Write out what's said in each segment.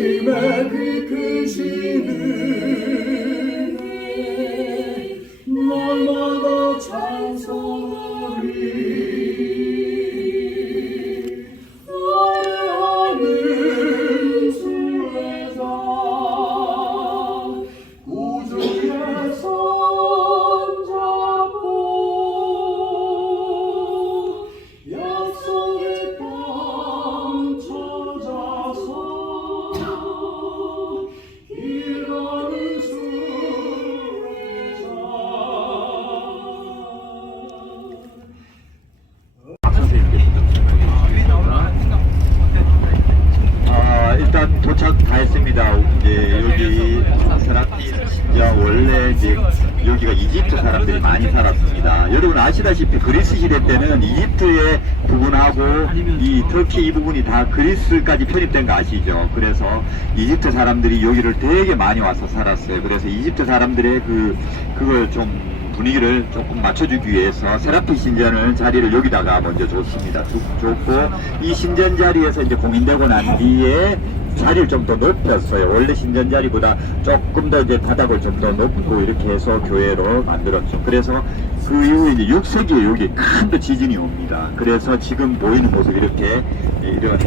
하나님의 그 크시는 날마다 찬송하리. 노래하는 순례자 구주의 손잡고 약속의 땅 찾아서 길 가는 순례자. 일단 도착 다 했습니다. 이제 여기 세라핀 진짜 원래 이제 여기가 이집트 사람들이 많이 살았습니다. 여러분 아시다시피 그리스 시대 때는 이집트의 부분하고 이 터키 이 부분이 다 그리스까지 편입된 거 아시죠? 그래서 이집트 사람들이 여기를 되게 많이 와서 살았어요. 그래서 이집트 사람들의 그걸 좀 분위기를 조금 맞춰주기 위해서 세라핀 신전을 자리를 여기다가 먼저 줬습니다. 줬고 이 신전 자리에서 이제 공인되고 난 뒤에 자리를 좀 더 높였어요. 원래 신전 자리보다 조금 더 이제 바닥을 좀 더 높고 이렇게 해서 교회로 만들었죠. 그래서 그 이후에 이제 6세기에 여기 큰 지진이 옵니다. 그래서 지금 보이는 모습 이렇게 이렇게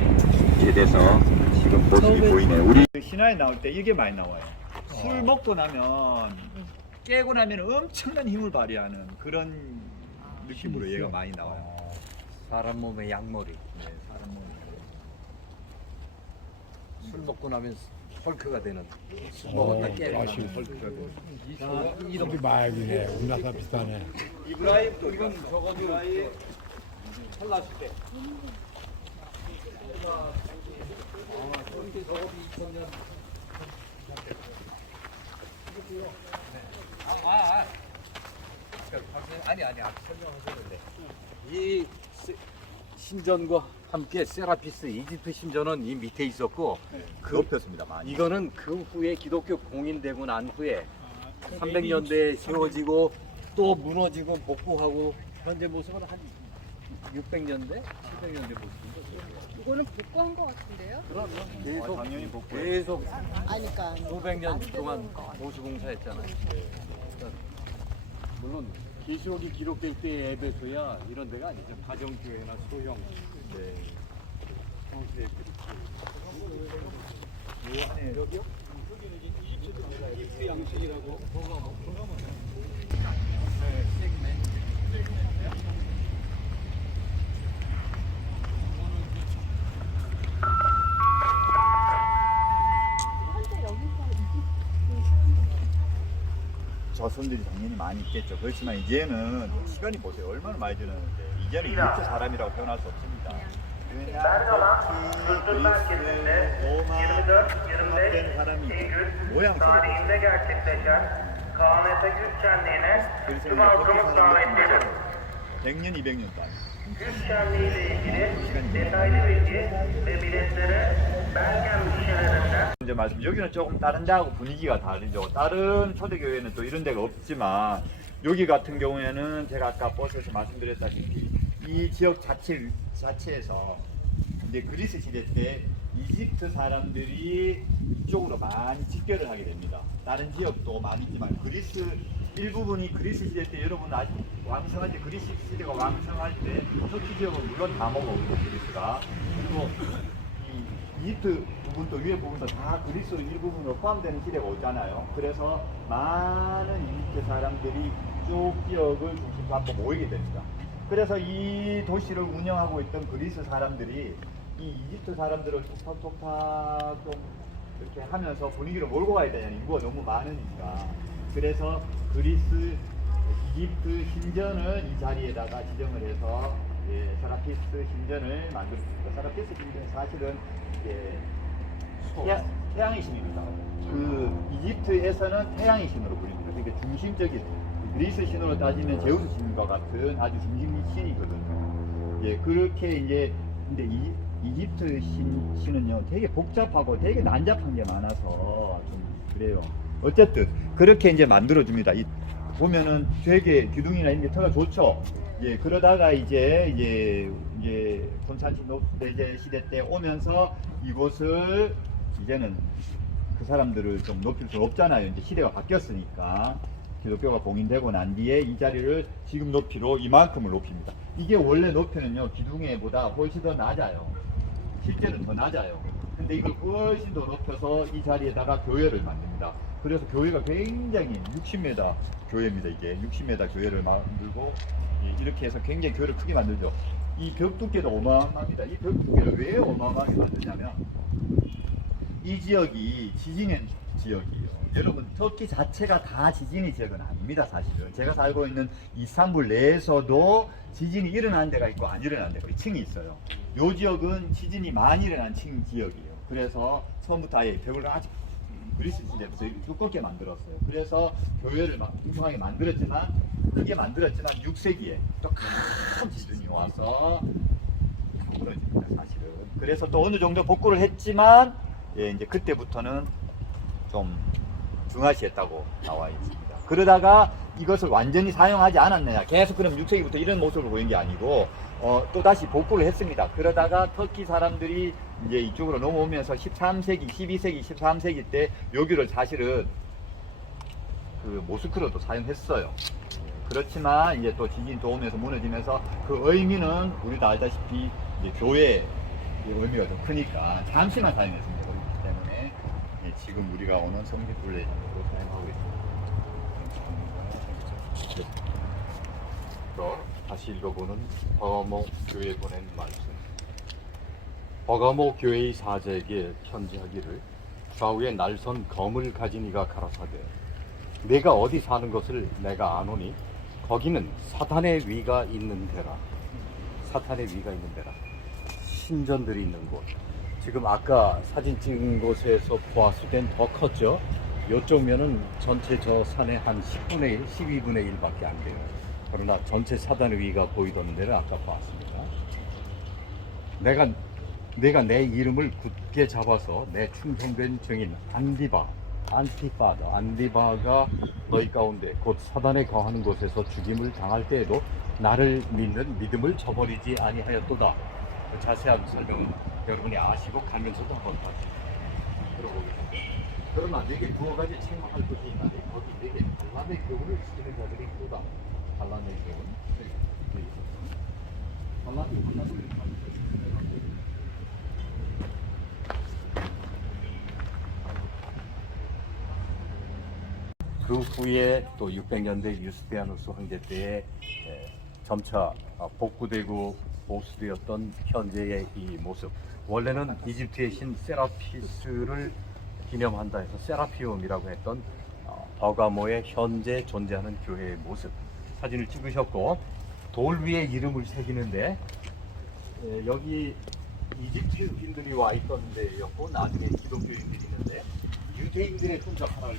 돼서 지금 모습이 보이네요. 우리 신화에 나올 때 이게 많이 나와요. 술 먹고 나면 깨고 나면 엄청난 힘을 발휘하는 그런 느낌으로 얘가 많이 나와요. 사람 몸에 약머리. 네, 사람 몸. 술 먹고 나면 헐크가 되는. 술 먹었다 깨고 나면 헐크가 되는. 이름이 마약이네. 우리나라 비슷하네. 이브라임도 이건 저거 이브라임 탈났을 때. 그렇게 저거 2000년. 아니 설명하셨는데 이 신전과 함께 세라피스 이집트 신전은 이 밑에 있었고 그 높였습니다 많이. 이거는 그 후에 기독교 공인되고 난 후에 300년대에 세워지고 또 무너지고 복구하고 현재 모습은 한 600년대, 700년대 모습인데 이거는 복구한 것 같은데요? 계속 당연히 복구. 계속 아니까 수백 년 동안 보수공사했잖아요. 그러니까 물론 계시록이 기록될 때 에베소야 이런 데가 아니죠. 가정교회나 소형 형태의 안에 여기요? 이집트 양식이라고 저손들이 당연히 많이 있겠죠. 그렇지만 이제는 시간이 보세요. 얼마나 많이 지났는데 이제는 이집트 사람이라고 표현할 수 없습니다. 터키, 그리스, 로마, 연합된 사람이 모양새로 tarihinde gerçekleşen KNT güç şenliğine 그래서 tüm 터키 halkımız 사람들 davetlidir. 100년, 200년 동안 Güç şenliği ile ilgili detaylı bilgi ve biletleri Bergen gişelerinden 이제 말씀 여기는 조금 다른 데하고 분위기가 다르죠. 다른 초대교회는 또 이런 데가 없지만 여기 같은 경우에는 제가 아까 버스에서 말씀드렸다시피 이 지역 자체에서 이제 그리스 시대 때 이집트 사람들이 이쪽으로 많이 집결을 하게 됩니다. 다른 지역도 많이 있지만 그리스 일부분이 그리스 시대 때 여러분 아직 왕성할 때 그리스 시대가 왕성할 때 터키 지역은 물론 다 먹었고 그리스가 그리고 이 이집트 부분도 위에 부분도 다 그리스 일부분으로 포함되는 시대가 오잖아요. 그래서 많은 이집트 사람들이 쭉 지역을 중심 잡고 모이게 됩니다. 그래서 이 도시를 운영하고 있던 그리스 사람들이 이 이집트 사람들을 톡톡톡톡 좀 이렇게 하면서 분위기를 몰고 가야 되냐는 인구가 너무 많으니까 그래서 그리스 이집트 신전을 이 자리에다가 지정을 해서 세라피스 신전을 만들었습니다. 세라피스 신전은 사실은 태양의 신입니다. 그 이집트에서는 태양의 신으로 불립니다. 그러니까 중심적인 그리스 신으로 따지면 제우스 신과 같은 아주 중심 신이거든요. 그렇게 이제 근데 이집트 신은요 되게 복잡하고 되게 난잡한 게 많아서 좀 그래요. 어쨌든 그렇게 이제 만들어 줍니다. 보면은 되게 기둥이나 이런 게 터가 좋죠. 그러다가 이제 콘스탄티노플 대제 시대 때 오면서 이곳을 이제는 그 사람들을 좀 높일 수 없잖아요. 이제 시대가 바뀌었으니까. 기독교가 봉인되고 난 뒤에 이 자리를 지금 높이로 이만큼을 높입니다. 이게 원래 높이는요, 기둥에보다 훨씬 더 낮아요. 실제는 더 낮아요. 근데 이걸 훨씬 더 높여서 이 자리에다가 교회를 만듭니다. 그래서 교회가 굉장히 60m 교회입니다. 이게 60m 교회를 만들고 이렇게 해서 굉장히 교회를 크게 만들죠. 이 벽 두께도 어마어마합니다. 이 벽 두께를 왜 어마어마하게 만드냐면 이 지역이 지진의 지역이에요. 여러분, 터키 자체가 다 지진의 지역은 아닙니다. 사실은 제가 살고 있는 이스탄불 내에서도 지진이 일어나는 데가 있고 안 일어나는 데가 층이 있어요. 이 지역은 지진이 많이 일어난 층 지역이에요. 그래서 처음부터 아예 벽을 아주 그리스 시대부터 두껍게 만들었어요. 그래서 교회를 막 뚱뚱하게 만들었지만, 크게 만들었지만 6세기에 또 큰 지진이 와서 다 무너집니다. 사실은. 그래서 또 어느 정도 복구를 했지만, 예, 이제 그때부터는 좀 중화시했다고 나와 있습니다. 그러다가 이것을 완전히 사용하지 않았느냐, 계속 그럼 6세기부터 이런 모습을 보인 게 아니고 또 다시 복구를 했습니다. 그러다가 터키 사람들이 이제 이쪽으로 넘어오면서 13세기, 12세기, 13세기 때 여기를 사실은 그 모스크로도 사용했어요. 그렇지만 이제 또 지진이 또 오면서 무너지면서 그 의미는 우리도 알다시피 이제 교회의 의미가 좀 크니까 잠시만 사용했습니다. 그렇기 때문에 지금 우리가 오는 성지순례장으로 사용하고 있습니다. 다시 읽어보는 버가모 교회에 보낸 말씀. 버가모 교회의 사제에게 편지하기를 좌우에 날선 검을 가진 이가 가라사대 내가 어디 사는 것을 내가 아노니 거기는 사탄의 위가 있는 데라. 사탄의 위가 있는 데라. 신전들이 있는 곳. 지금 아까 사진 찍은 곳에서 보았을 땐 더 컸죠. 요쪽면은 전체 저 산의 한 10분의 1, 12분의 1밖에 안 돼요. 그러나 전체 사단의 위가 보이던 데를 아까 봤습니다. 내가 내 이름을 굳게 잡아서 내 충성된 증인 안디바가 너희 가운데 곧 사단에 거하는 곳에서 죽임을 당할 때에도 나를 믿는 믿음을 저버리지 아니하였도다. 그 자세한 설명은 여러분이 아시고 가면서도 한번 봐주세요. 들어보겠습니다. 그러나 내게 두어 가지 책망할 것이 있는데 거기 내게 반란의 교훈을 지키는 자들이 있도다. 반란의 교훈. 반란의 교훈을 그 후에 또 600년대 유스티아누스 황제 때에 점차 복구되고 보수되었던 현재의 이 모습. 원래는 이집트의 신 세라피스를 기념한다 해서 세라피움이라고 했던 버가모의 현재 존재하는 교회의 모습 사진을 찍으셨고, 돌 위에 이름을 새기는데 여기 이집트인들이 와 있던 데였고 나중에 기독교인들이 있는데 유대인들의 흔적 하나를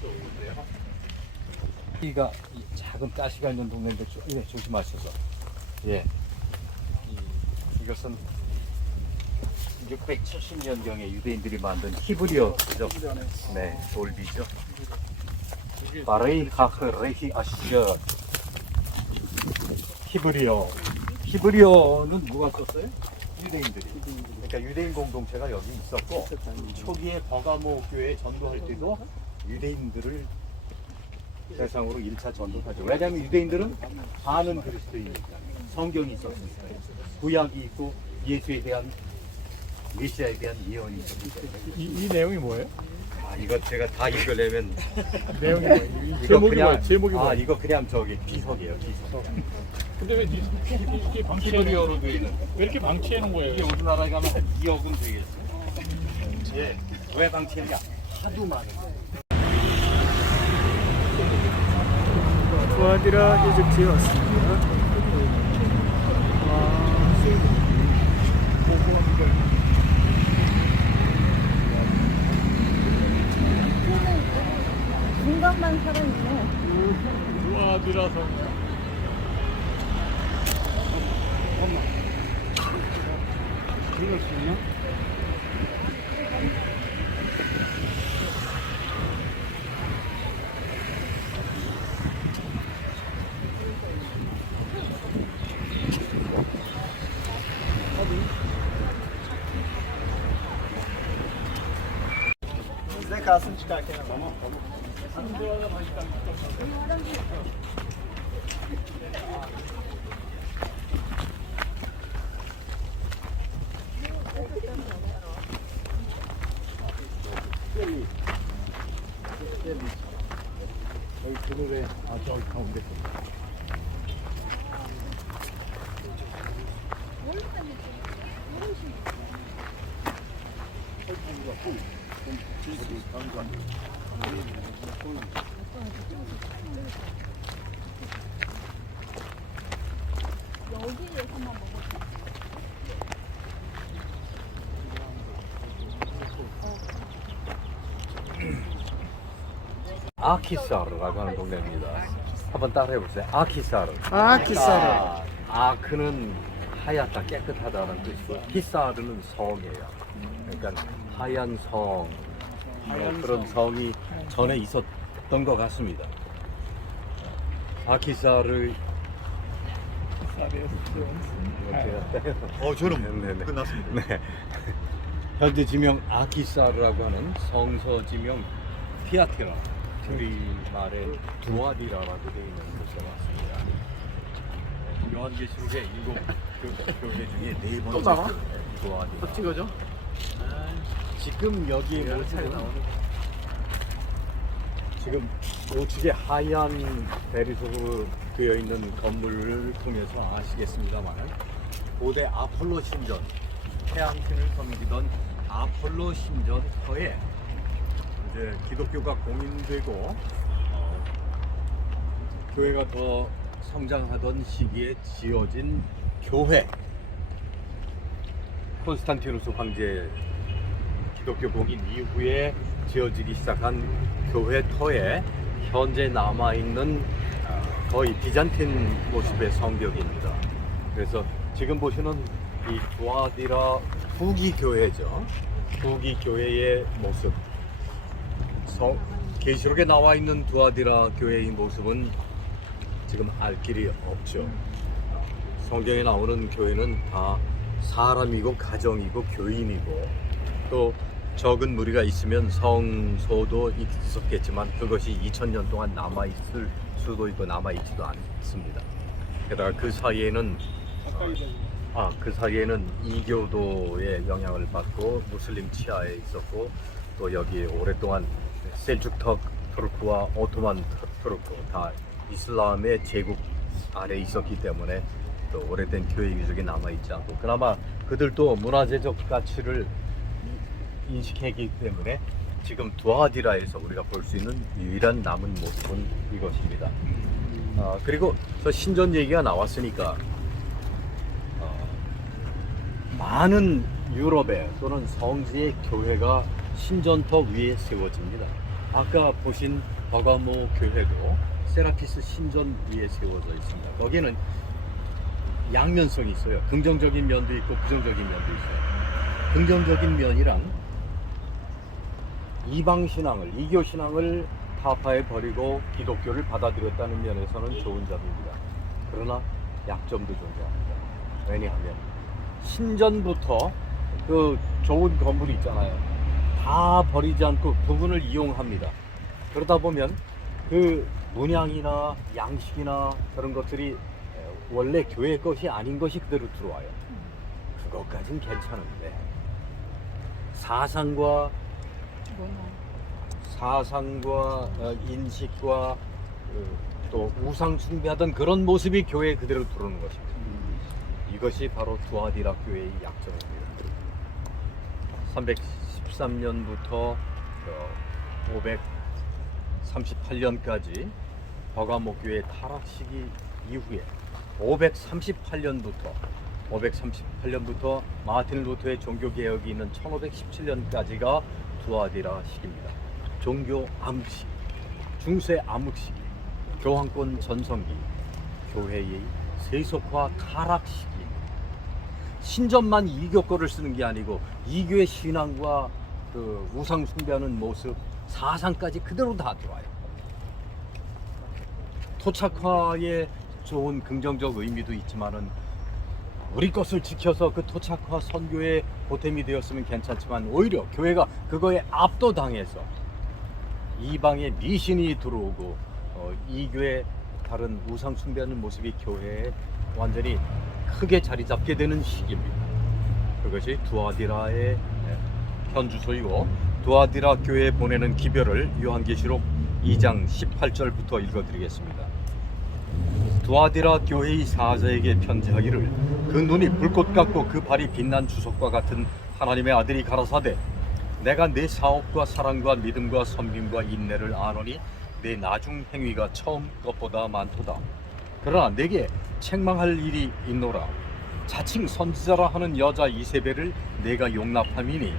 보여주세요. 여기가 작은 가시가 있는 동네인데 조심하셔서. 예. 이것은 670년경에 유대인들이 만든 히브리어죠. 네, 돌비죠. 바레이 하흐 레히 아시저. 히브리어는 누가 썼어요? 유대인들이. 그러니까 유대인 공동체가 여기 있었고 초기에 버가모 교회 전도할 때도 유대인들을 대상으로 1차 전도하죠. 왜냐하면 유대인들은 반은 그리스도이니까 성경이 있었으니까 구약이 있고 예수에 대한 메시아에 대한 예언이 있었기 때문에. 이 내용이 뭐예요? 이거 제가 다 읽으려면 내용이 뭐예요? 제목이 뭐예요? 제목이 뭐예요? 이거 그냥 저기 비석이에요. 비석. 근데 왜 이게 방치해 히브리어로 되어 있는. 왜 이렇게 방치해 놓은 거예요? 이게 우리나라에 가면 한 2억은 되겠어요. 예. 왜 방치했냐? 하도 많은. 구아디라 이집트에 왔습니다. 공간만 살아있네. 구아디라서 이럴 수 있나? çıkarsın çıkarken ama. 여기 그늘에 저기 가운데 여기에서만 먹어. 아키사르라고 하는 동네입니다. 한번 따라해 보세요. 아키사르. 아키사르. 아크는 하얗다, 깨끗하다는 뜻이고 키사르는 성이에요. 그러니까 하얀 성, 그런 성이 전에 있었던 것 같습니다. 아키사르. 저는 네네. 끝났습니다. 네. 현재 지명 아키사르라고 하는 성서 지명 피아티라, 우리말에 두아디라라고 되어 있는 곳에 왔습니다. 요한계시록의 7 교회 중에 4번째 두아디라. 찍어줘. 지금 여기 모습은 지금 우측에 하얀 대리석으로 되어 있는 건물을 통해서 아시겠습니다만 고대 아폴로 신전, 태양신을 섬기던 아폴로 신전터에 이제 기독교가 공인되고 교회가 더 성장하던 시기에 지어진 교회, 콘스탄티누스 황제 기독교 공인 이후에 지어지기 시작한 교회터에 현재 남아있는 거의 비잔틴 모습의 성벽입니다. 그래서 지금 보시는 이 두아디라 후기 교회죠. 후기 교회의 모습, 계시록에 나와 있는 두아디라 교회의 모습은 지금 알 길이 없죠. 성경에 나오는 교회는 다 사람이고 가정이고 교인이고 또 적은 무리가 있으면 성소도 있었겠지만 그것이 2000년 동안 남아있을 수도 있고 남아있지도 않습니다. 게다가 그 사이에는 이교도의 영향을 받고 무슬림 치하에 있었고 또 여기 오랫동안 셀죽 터르크와 오토만 터르크 다 이슬람의 제국 아래 있었기 때문에 또 오래된 교회 유적이 남아있지 않고 그나마 그들도 문화재적 가치를 인식했기 때문에 지금 두아디라에서 우리가 볼 수 있는 유일한 남은 모습은 이것입니다. 그리고 저 신전 얘기가 나왔으니까 많은 유럽의 또는 성지의 교회가 신전터 위에 세워집니다. 아까 보신 버가모 교회도 세라피스 신전 위에 세워져 있습니다. 거기는 양면성이 있어요. 긍정적인 면도 있고 부정적인 면도 있어요. 긍정적인 면이란 이방신앙을, 이교신앙을 타파해 버리고 기독교를 받아들였다는 면에서는 좋은 점입니다. 그러나 약점도 존재합니다. 왜냐하면 신전부터 그 좋은 건물이 있잖아요. 다 버리지 않고 부분을 이용합니다. 그러다 보면 그 문양이나 양식이나 그런 것들이 원래 교회 것이 아닌 것이 그대로 들어와요. 그것까진 괜찮은데 사상과 인식과 또 우상 숭배하던 그런 모습이 교회에 그대로 들어오는 것입니다. 이것이 바로 두아디라 교회의 약점입니다. 313년부터 538년까지 버가모 교회 타락 시기 이후에 538년부터 마틴 루터의 종교개혁이 있는 1517년까지가 두아디라 시기입니다. 종교 암흑시기, 중세 암흑시기, 교황권 전성기, 교회의 세속화 타락 시기. 신전만 이교 거를 쓰는 게 아니고 이교의 신앙과 그 우상 숭배하는 모습, 사상까지 그대로 다 들어와요. 토착화에 좋은 긍정적 의미도 있지만은 우리 것을 지켜서 그 토착화 선교의 보탬이 되었으면 괜찮지만 오히려 교회가 그거에 압도당해서 이방의 미신이 들어오고 이 교회 다른 우상 숭배하는 모습이 교회에 완전히 크게 자리 잡게 되는 시기입니다. 그것이 두아디라의 현주소이고 두아디라 교회에 보내는 기별을 요한계시록 2장 18절부터 읽어드리겠습니다. 두아디라 교회의 사자에게 편지하기를 그 눈이 불꽃 같고 그 발이 빛난 주석과 같은 하나님의 아들이 가라사대 내가 내 사업과 사랑과 믿음과 섬김과 인내를 아노니 내 나중 행위가 처음 것보다 많도다. 그러나 내게 책망할 일이 있노라. 자칭 선지자라 하는 여자 이세벨을 내가 용납함이니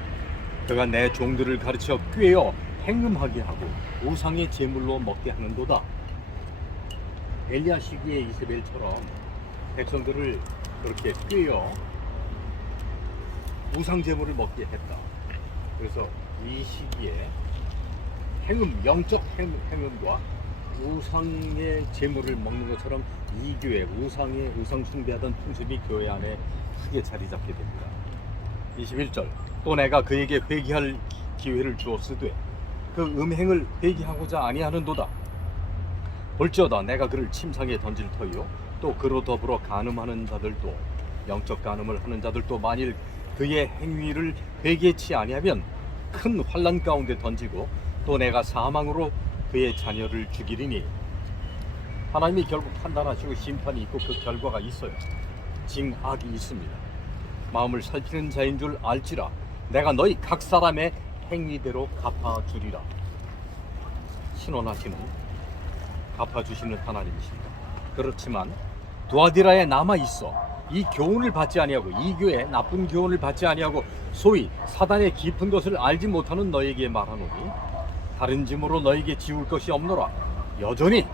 그가 내 종들을 가르쳐 꾀어 행음하게 하고 우상의 제물로 먹게 하는도다. 엘리야 시기의 이세벨처럼 백성들을 그렇게 꾀어 우상 제물을 먹게 했다. 그래서 이 시기에 행음, 영적 행음과 우상의 제물을 먹는 것처럼 이 교회 우상 숭배하던 풍습이 교회 안에 크게 자리 잡게 됩니다. 21절 또 내가 그에게 회개할 기회를 주었으되 그 음행을 회개하고자 아니하는도다. 볼지어다 내가 그를 침상에 던질 터이요 또 그로 더불어 간음하는 자들도 영적 간음을 하는 자들도 만일 그의 행위를 회개치 아니하면 큰 환난 가운데 던지고 또 내가 사망으로 그의 자녀를 죽이리니 하나님이 결국 판단하시고 심판이 있고 그 결과가 있어요. 징악이 있습니다. 마음을 살피는 자인 줄 알지라 내가 너희 각 사람의 행위대로 갚아주리라. 신원하시는 갚아주시는 하나님이십니다. 그렇지만 두아디라에 남아있어 이 교훈을 받지 아니하고 이 교회 나쁜 교훈을 받지 아니하고 소위 사단의 깊은 것을 알지 못하는 너에게 말하노니 다른 짐으로 너에게 지울 것이 없노라. 여전히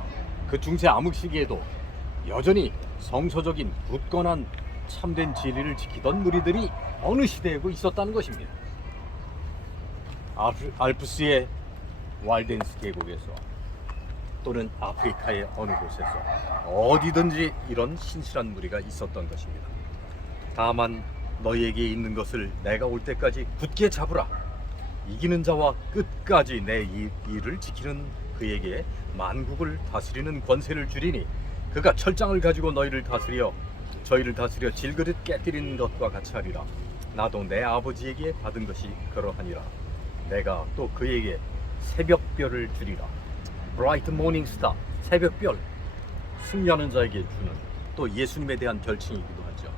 그 중세 암흑 시기에도 여전히 성서적인 굳건한 참된 진리를 지키던 무리들이 어느 시대에도 있었다는 것입니다. 알프스의 왈덴스 계곡에서 또는 아프리카의 어느 곳에서 어디든지 이런 신실한 무리가 있었던 것입니다. 다만 너희에게 있는 것을 내가 올 때까지 굳게 잡으라. 이기는 자와 끝까지 내 일을 지키는 그에게 만국을 다스리는 권세를 주리니 그가 철장을 가지고 너희를 다스려 저희를 다스려 질그릇 깨뜨리는 것과 같이 하리라. 나도 내 아버지에게 받은 것이 그러하니라. 내가 또 그에게 새벽별을 주리라. Bright Morning Star, 새벽별. 승리하는 자에게 주는 또 예수님에 대한 별칭이기도 하죠.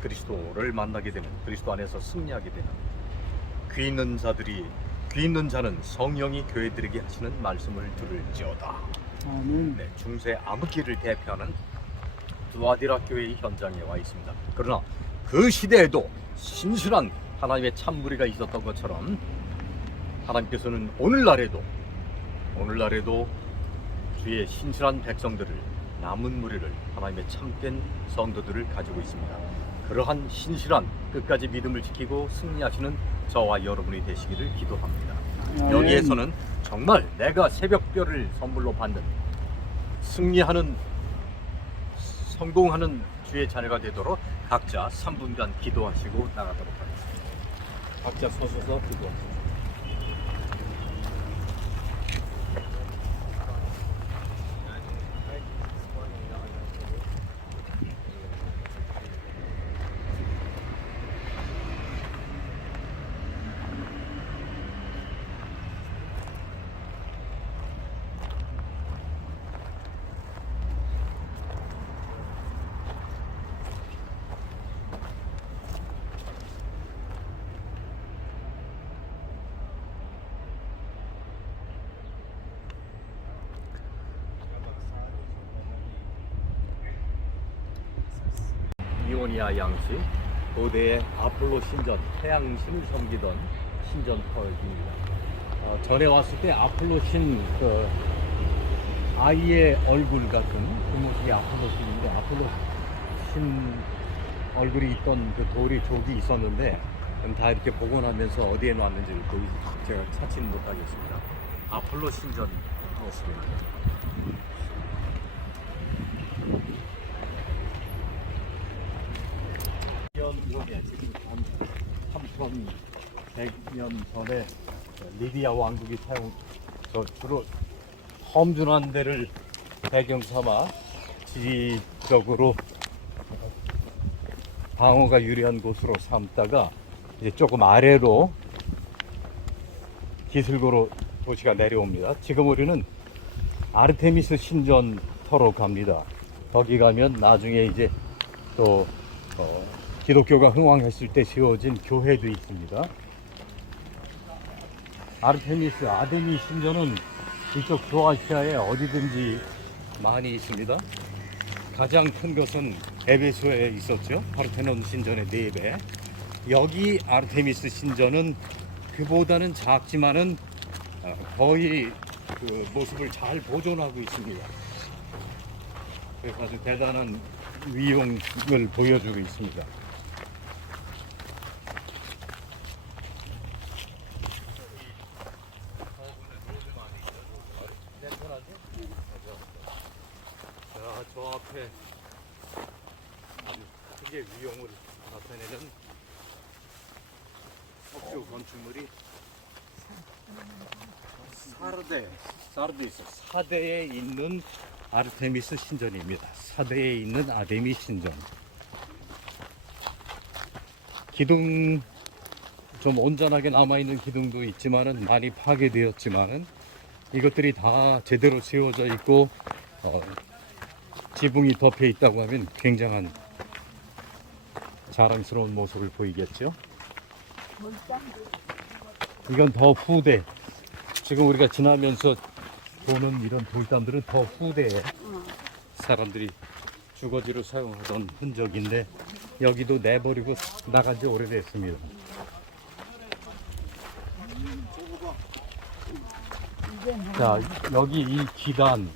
그리스도를 만나게 되는, 그리스도 안에서 승리하게 되는 귀 있는 자는 성령이 교회들에게 하시는 말씀을 들을지어다. 네, 중세 암흑기를 대표하는 두아디라 교회의 현장에 와 있습니다. 그러나 그 시대에도 신실한 하나님의 참무리가 있었던 것처럼 하나님께서는 오늘날에도 주의 신실한 백성들을, 남은 무리를, 하나님의 참된 성도들을 가지고 있습니다. 그러한 신실한 끝까지 믿음을 지키고 승리하시는 저와 여러분이 되시기를 기도합니다. 여기에서는 정말 내가 새벽별을 선물로 받는 승리하는, 성공하는 주의 자녀가 되도록 각자 3분간 기도하시고 나가도록 하겠습니다. 각자 서셔서 기도하십시오. 이오니아 양식, 고대의 아폴로 신전, 태양신을 섬기던 신전터입니다. 전에 왔을 때 아폴로 신, 아이의 얼굴 같은 그 모습이 아폴로 신인데, 아폴로 신 얼굴이 있던 그 돌이 족이 있었는데 다 이렇게 복원하면서 어디에 놨는지를 제가 찾지는 못하겠습니다. 아폴로 신전 모습입니다. 지금 3100년 전에 리디아 왕국이 주로 험준한 데를 배경 삼아 지리적으로 방어가 유리한 곳으로 삼다가 이제 조금 아래로 기슭으로 도시가 내려옵니다. 지금 우리는 아르테미스 신전터로 갑니다. 거기 가면 나중에 이제 또 기독교가 흥왕했을 때 세워진 교회도 있습니다. 아르테미스 아데미 신전은 이쪽 크로아시아에 어디든지 많이 있습니다. 가장 큰 것은 에베소에 있었죠. 파르테논 신전의 4배. 여기 아르테미스 신전은 그보다는 작지만은 거의 그 모습을 잘 보존하고 있습니다. 그래서 아주 대단한 위용을 보여주고 있습니다. 자, 저 앞에 아주 크게 위용을 나타내는 석조 건축물이 사르데스 사대에 있는 아르테미스 신전입니다. 사대에 있는 아데미 신전. 기둥 좀 온전하게 남아있는 기둥도 있지만은 많이 파괴되었지만은 이것들이 다 제대로 세워져 있고 지붕이 덮여 있다고 하면 굉장한 자랑스러운 모습을 보이겠죠. 이건 더 후대. 지금 우리가 지나면서 보는 이런 돌담들은 더 후대에 사람들이 주거지로 사용하던 흔적인데 여기도 내버리고 나간 지 오래됐습니다. 자, 여기 이 기단,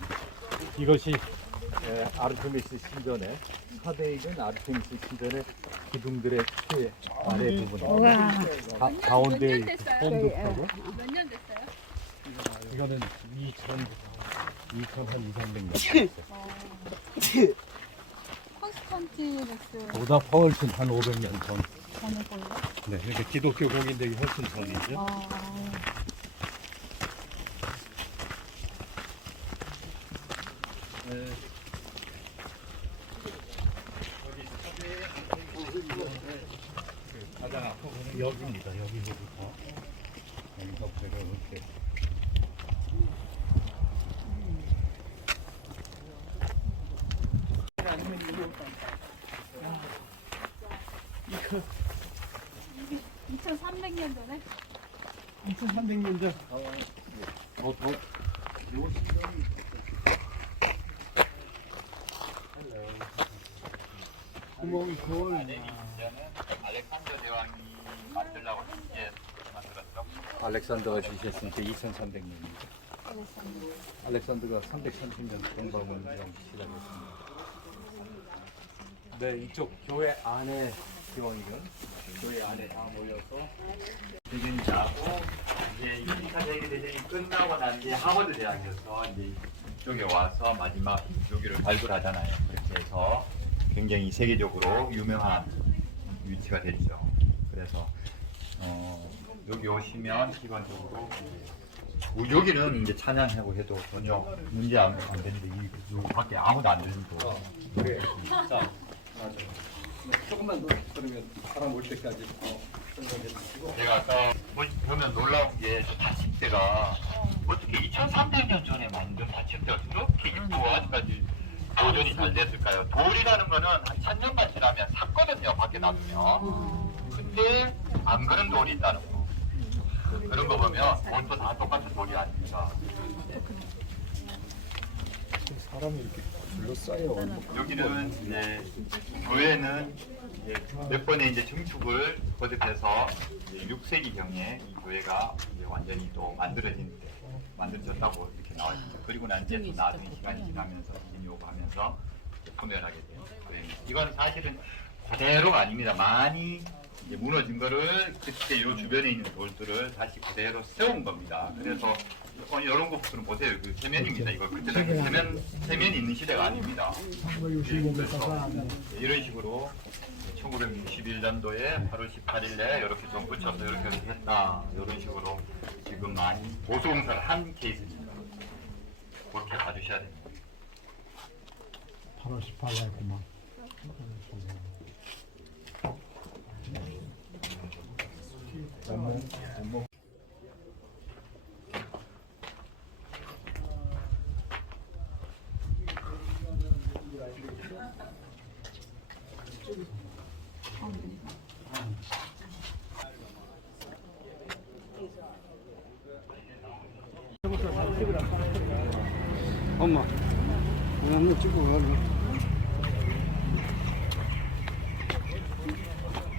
이것이 아르테미스 신전의 사대에 있는 아르테미스 신전의 기둥들의 최 아래 부분, 가운데에 이렇게 폼도 펴고. 몇 년 됐어요? 이거는 2,300년. 콘스탄티누스 보다 훨씬 한 500년 전. 전에 걸로? 네, 그러니까 기독교 공인되기 훨씬 전이죠. 네. 가장 앞부분은 여기입니다. 여기부터. 여기서부터 이렇게. 이거 2,300년 전에? 2,300년 전. 구멍이 거울. 알렉산더 대왕이 만들라고 이제 만들었죠. 알렉산더가 지셨으니까 2,300년이죠. 알렉산더가 330년 동방운동 시작했습니다. 네, 이쪽 교회 안에 기왕이건 교회 안에 다 모여서 대전이 나고 이제 2차 세계대전이 끝나고 난 뒤에 하버드 대학에서 이제 이쪽에 와서 마지막 유기를 발굴하잖아요. 그렇게 해서 굉장히 세계적으로 유명한 위치가 됐죠. 그래서 여기 오시면 기본적으로 여기는 이제 찬양하고 해도 전혀 문제 안 되는데 이 밖에 아무도 안 들리고 그래. 자, 맞아. 조금만 더 그러면 사람 올 때까지 설명해 주시고. 제가 아까 보면 놀라운 게 저 받침대가 어떻게 2,300년 전에 만든 받침대가 저렇게 이쁘고 아직까지 보존이 잘 됐을까요? 돌이라는 거는 한 1000년만 지나면 삭거든요, 밖에 놔두면. 근데 안 그런 돌이 있다는 거. 그런 거 보면 돌도 다 똑같은 돌이 아닙니다. 사람이 이렇게 둘러싸여. 여기는 이제 교회는 이제 몇 번의 이제 증축을 거듭해서 6세기경에 이 교회가 이제 완전히 또 만들어졌다고 이렇게 나와 있습니다. 그리고 난 이제 또 나중에 시간이 지나면서 기준 요구하면서 분열하게 돼요. 이건 사실은 그대로가 아닙니다. 많이 이제 무너진 거를 그때 이 주변에 있는 돌들을 다시 그대로 세운 겁니다. 그래서 이런 것들은 보세요. 그 세면입니다. 이거 그때 당시 세면이 있는 시대가 아닙니다. 그래서 이런 식으로 1961년도에 8월 18일에 이렇게 좀 붙여서 이렇게 했다. 이런 식으로 지금 많이 보수공사를 한 케이스입니다. 그렇게 봐주셔야 됩니다. 8월 18일 했구만. 엄마, 이거 한번 찍고 가고.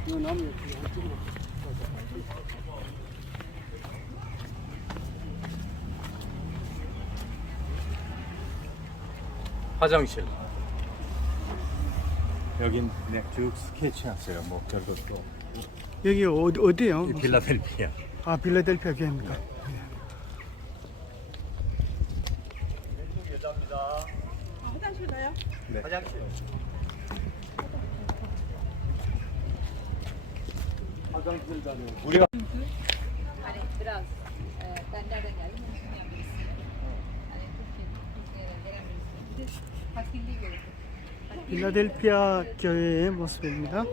이거 나무 옆에 한번 찍어. 화장실. 여긴 그냥 쭉 스케치하세요. 뭐 별것도. 여기 어디요? 필라델피아. 아, 빌라델피아 교회입니까? 왼쪽 여자입니다. 화장실 가요? 네. 화장실. 화장실 가면 우리가 Hani biraz benlerden geldi. Bunu düşünmeyen birisi. Hani Türkiye'den gelen birisi. Bir de fakirliği gördüm. 빌라델피아 교회의 모습입니다.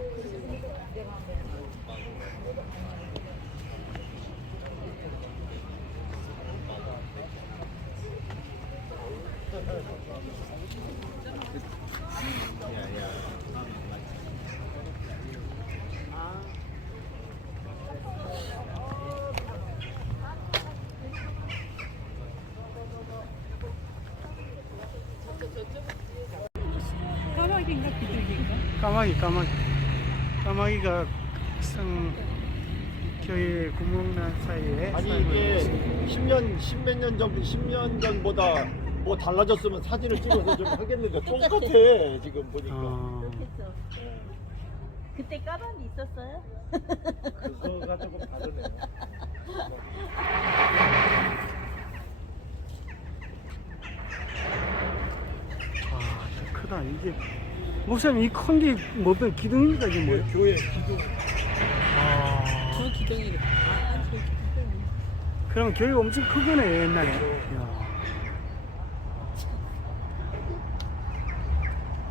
까마귀인가 비둘기인가? 까마귀가 교회 구멍난 사이에 아니 살고 이게 있습니다. 10년 전보다 뭐 달라졌으면 사진을 찍어서 좀 하겠는데 똑같아 지금 보니까. 그렇겠죠. 그때 까마귀 있었어요? 그거가 조금 다르네. 아, 참 크다. 이게 목사님 이 큰 게 뭐별 기둥입니까 이게 뭐예요? 교회 기둥. 아, 저 기둥이래. 저 기둥. 그럼 교회가 엄청 크구나 옛날에. 야.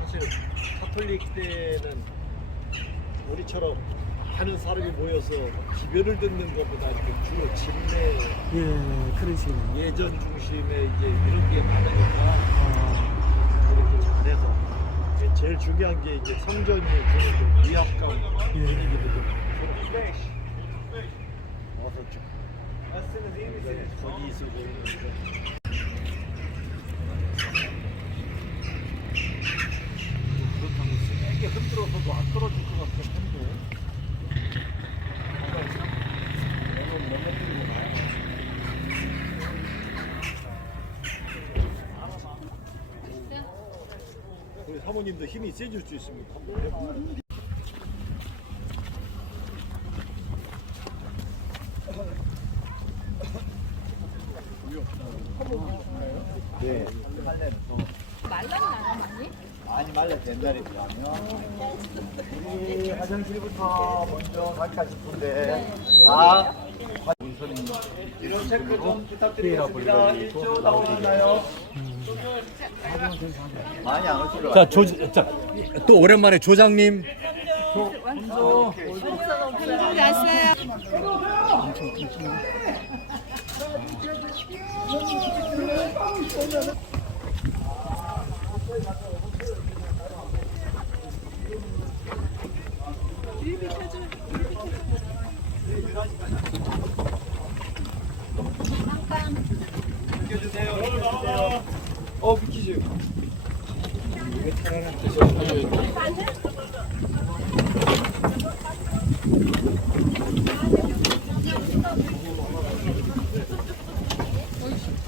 사실 카톨릭 때는 우리처럼 많은 사람이 모여서 기별을 듣는 것보다 이렇게 주로 진례 예, 그런 식이네. 예전 중심의 이제 이런 게 많으니까 아, 이렇게 잘해서 이게 제일 중요한 게 이제 성전이 주는 그 위압감 예. 분위기도 좀 어서 좀 거기 있어 보이는데 그렇다고 세게 흔들어서도 안 떨어질 것 같긴 한데 우리 사모님도 힘이 세질 수 있습니다. 네. 할래는 또 말라는 안 하니? 많이 말려 된다니까요. 우리 화장실부터 먼저 갈까 싶은데 자 이런 체크 좀 부탁드리겠습니다. 1초 나오셨나요? 많이 안 오시러 자, 또 오랜만에 조장님. 비키세요.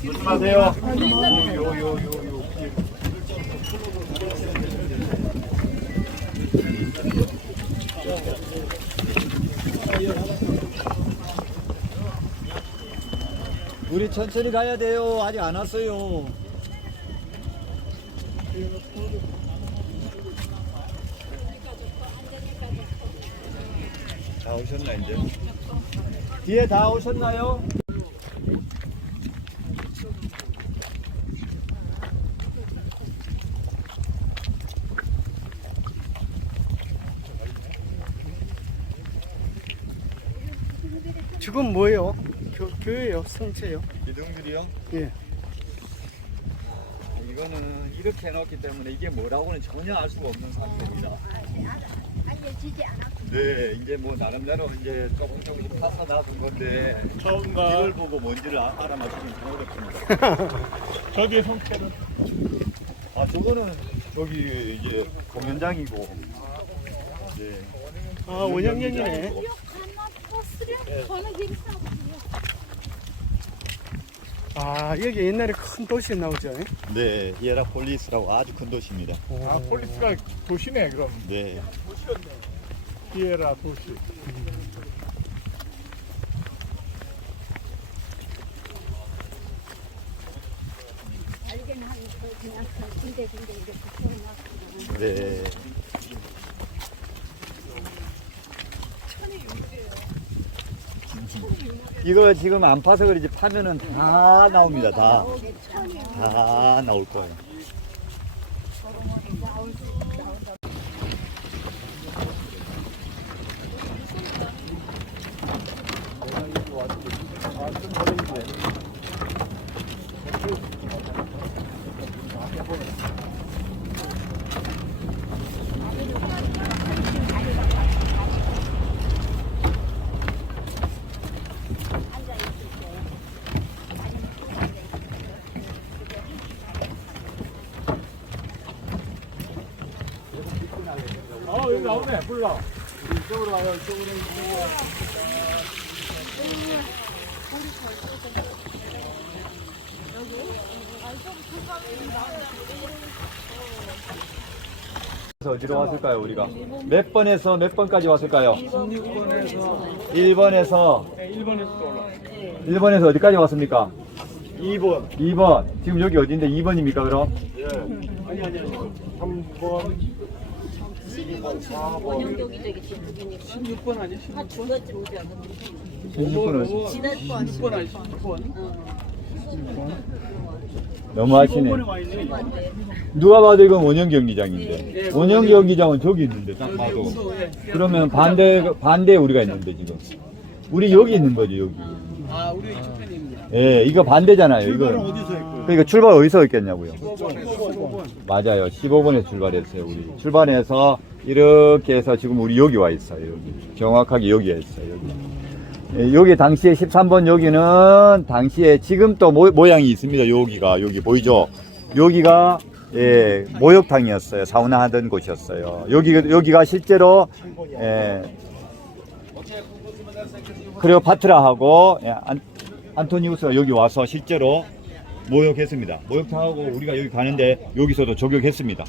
조심하세요. 우리 천천히 가야 돼요. 아직 안 왔어요. 다 오셨나 이제? 뒤에 다 오셨나요? 지금 뭐예요? 교회요? 성체요? 기둥들이요? 예. 이거는 이렇게 해놓기 때문에 이게 뭐라고는 전혀 알 수가 없는 상태입니다. 알려지지 않았고. 네, 이제 뭐 나름대로 이제 조금씩 파서 놔둔 건데 이걸 보고 뭔지를 알아맞히긴 좀 어렵습니다. 저기 성체는 아, 저거는 저기 이제 공연장이고, 네. 아, 원형령이네. 저는 괜찮거든요. 아, 여기 옛날에 큰 도시에 나오죠? 네, 히에라폴리스라고 아주 큰 도시입니다. 아 폴리스가 도시네 그럼. 네. 히에라 도시. 알게는 하고 그냥 군데 이렇게 써놨고. 네. 이거 지금 안 파서 그러지 파면은 다 나옵니다. 다 나올 거예요. 여기 나오네 불러. 어디로 왔을까요, 우리가? 몇 번에서 몇 번까지 왔을까요? 16번에서 1번에서 1번에서 어디까지 왔습니까? 2번. 2번. 지금 여기 어딘데 2번입니까, 그럼? 예. 아니 3번. 원형경이 되게 뒷부분이고. 16번 아니야? 아, 죽었지 못해. 16번은 지난번. 16번 아니 16번. 너무하시네. 누가 봐도 이건 원형 경기장인데. 원형 경기장은 저기 있는데 딱 봐도. 그러면 반대 우리가 있는데 지금. 우리 여기 있는 거지 여기. 아 우리 이쪽 편에 있네. 예, 이거 반대잖아요. 이거. 어디서 했고요? 그러니까 출발 어디서 했겠냐고요. 15번. 맞아요. 15번에 출발했어요. 우리 출발해서 이렇게 해서 지금 우리 여기 와 있어요. 여기. 정확하게 여기에 있어요. 여기. 예, 여기 당시에 13번 여기는 당시에 지금 또 모양이 있습니다. 여기 보이죠? 여기가 예, 목욕탕이었어요. 사우나 하던 곳이었어요. 여기가 실제로 예, 클레오파트라하고 예, 안토니우스가 여기 와서 실제로 목욕했습니다. 목욕탕하고 우리가 여기 가는데 여기서도 조격했습니다.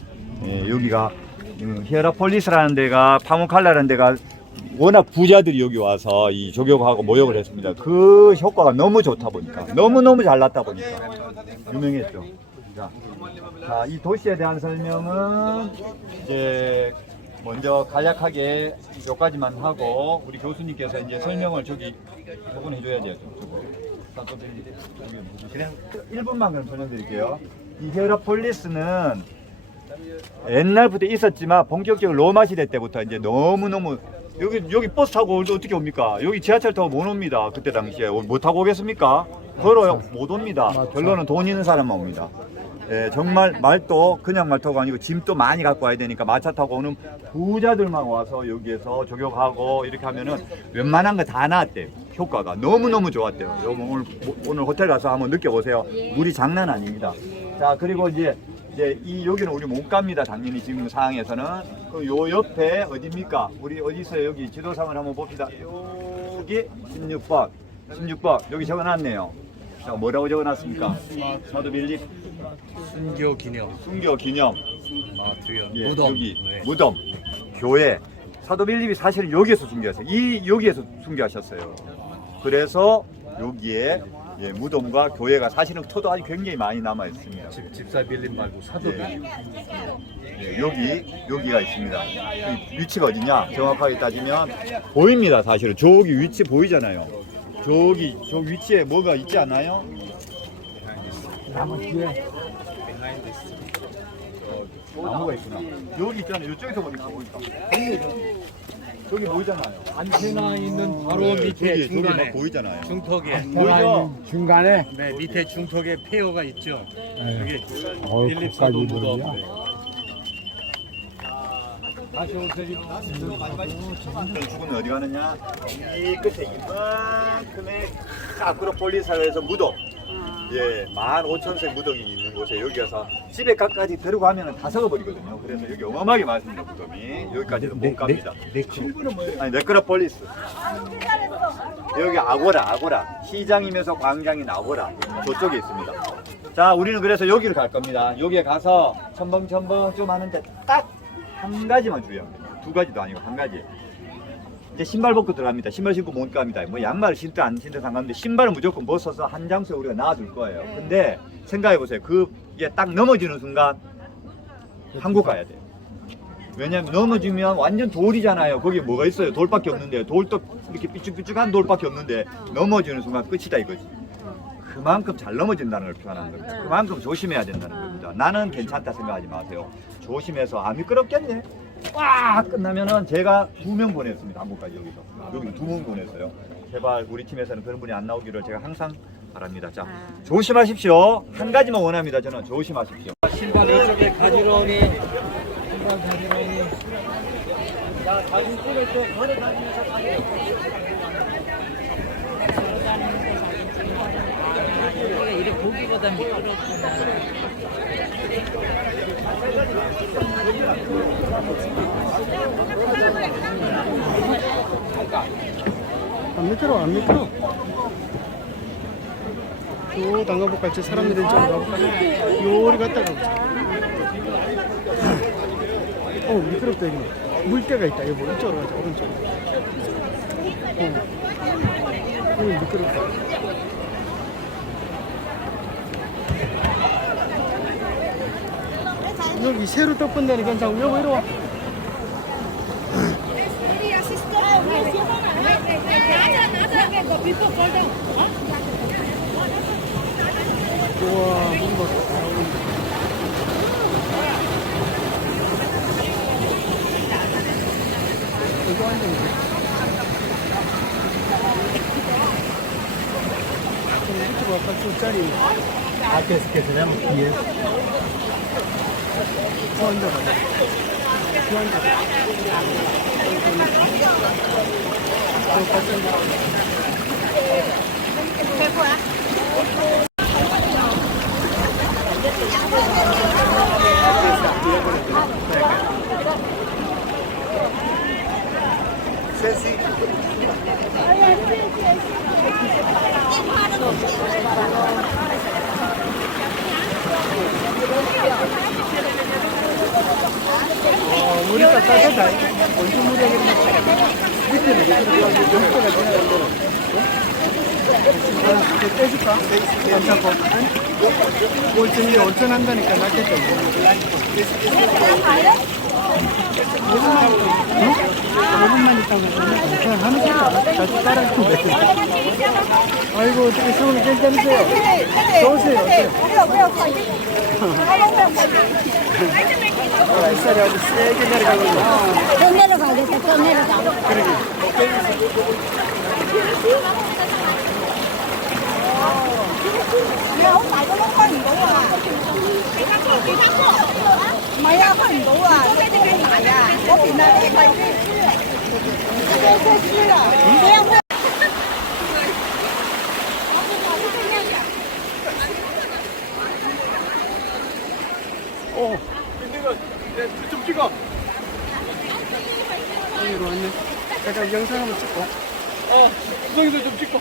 예, 여기가 히에라폴리스라는 데가 파문칼라라는 데가 워낙 부자들이 여기 와서 이 조격하고 모욕을 했습니다. 그 효과가 너무 좋다 보니까 너무너무 잘났다 보니까 유명했죠. 자, 이 도시에 대한 설명은 이제 먼저 간략하게 여기까지만 하고 우리 교수님께서 이제 설명을 저기 저건 해줘야 돼요. 그냥 1분만 그럼 설명드릴게요. 이 히에라폴리스는 옛날부터 있었지만 본격적으로 로마 시대 때부터 이제 너무너무 여기 버스 타고 어떻게 옵니까? 여기 지하철 타고 못 옵니다. 그때 당시에 못 타고 오겠습니까? 걸어요 못 옵니다. 결론은 돈 있는 사람만 옵니다. 예, 정말 말도 그냥 말도가 아니고 짐도 많이 갖고 와야 되니까 마차 타고 오는 부자들만 와서 여기에서 조격하고 이렇게 하면은 웬만한 거 다 나왔대요. 효과가 너무너무 좋았대요. 오늘 호텔 가서 한번 느껴보세요. 물이 장난 아닙니다. 자, 그리고 이제 여기는 우리 못 갑니다. 당연히 지금 상황에서는. 그 요 옆에 어디입니까? 우리 어디 있어요? 여기 지도상을 한번 봅시다. 여기 16번 여기 적어놨네요. 자, 뭐라고 적어놨습니까? 사도 빌립 순교 기념. 예, 무덤. 여기 네. 무덤 교회. 사도 빌립이 사실 여기에서 순교하셨어요. 여기에서 순교하셨어요. 그래서 여기에 예, 무덤과 교회가 사실은 터도 아직 굉장히 많이 남아 있습니다. 집사 빌림 말고 사도 빌림. 예, 여기가 있습니다. 이 위치가 어디냐? 정확하게 따지면 보입니다. 사실은 저기 위치 보이잖아요. 저 위치에 뭐가 있지 않아요? 나무가 있구나. 여기 있잖아요. 이쪽에서 보니까 보니까. 저기 보이잖아요. 안테나 있는 바로 네, 밑에 저기 막 중간에 보이잖아요. 중턱에 보이죠? 중간에 네 밑에 중턱에 폐허가 있죠. 여기 어우, 빌립 사도 거기까지 무덤. 모르냐? 다시 오세요. 죽은 어디 가느냐? 이 끝에 이만큼의 아크로폴리스에서 무덤. 예, 15,000세 무덤이 있는 곳에 여기 가서 집에 가까지 들어가면 다 썩어버리거든요. 그래서 여기 어마어마하게 많습니다, 무덤이. 여기까지도 못 갑니다. 아니, 네크로폴리스. 여기 아고라. 시장이면서 광장인 아고라. 저쪽에 있습니다. 자, 우리는 그래서 여기를 갈 겁니다. 여기에 가서 첨벙첨벙 좀 하는데 딱 한 가지만 주의합니다. 두 가지도 아니고 한 가지. 이제 신발 벗고 들어갑니다. 신발 신고 못 갑니다. 뭐 양말을 신든 안 신든 상관없는데 신발은 무조건 벗어서 한 장소에 우리가 놔줄 거예요. 근데 생각해 보세요. 그게 딱 넘어지는 순간 한국 가야 돼요. 왜냐면 넘어지면 완전 돌이잖아요. 거기 뭐가 있어요? 돌밖에 없는데 돌도 이렇게 삐쭉삐쭉한 돌밖에 없는데 넘어지는 순간 끝이다 이거지. 그만큼 잘 넘어진다는 걸 표현하는 겁니다. 그만큼 조심해야 된다는 겁니다. 나는 괜찮다 생각하지 마세요. 조심해서 아 미끄럽겠네. 와 끝나면은 제가 2명 보냈습니다. 한국까지 여기 2명 보냈어요. 제발 우리 팀에서는 그런 분이 안 나오기를 제가 항상 바랍니다. 자 조심하십시오. 한 가지만 원합니다. 저는 조심하십시오. 신발 이쪽에 가지런히 신발 가지런히. 자 사진 찍을 때 걸어다니면서 가세요. 이래 보기보다 미끄럽구나. 안 미끄러. 요 담가볼까? 저 사람들이 좀 가볼까? 요리 갔다 가보자. 미끄럽다 이거. 물때가 있다. 여보 이쪽으로 가자. 오른쪽. 이거 미끄럽다. 여기 새로 덮은 데는 괜찮고 여보 이리 와. 우와 물 봐. 이거 완전 이쪽 아까 쪽짜리 앞에서 계속 뒤에 앉아봐. 물이 따뜻하다. 언제 물이 밑에는 연도가 지나는데. 떼줄까? 괜찮고. 올전이 올전한다니까 낫겠다. 5분만 있다고 그냥 하는 소리 같이 따라주면 아이고 어떻게 서울이 괜찮으세요? 좋으세요? 햇살이 아주 세게 내려가고 있네. 또 내려가겠다. 또 내려가. 좀 찍어. 여기로 왔네. 잠깐 영상 한번 찍고. 구성이도 좀 찍고.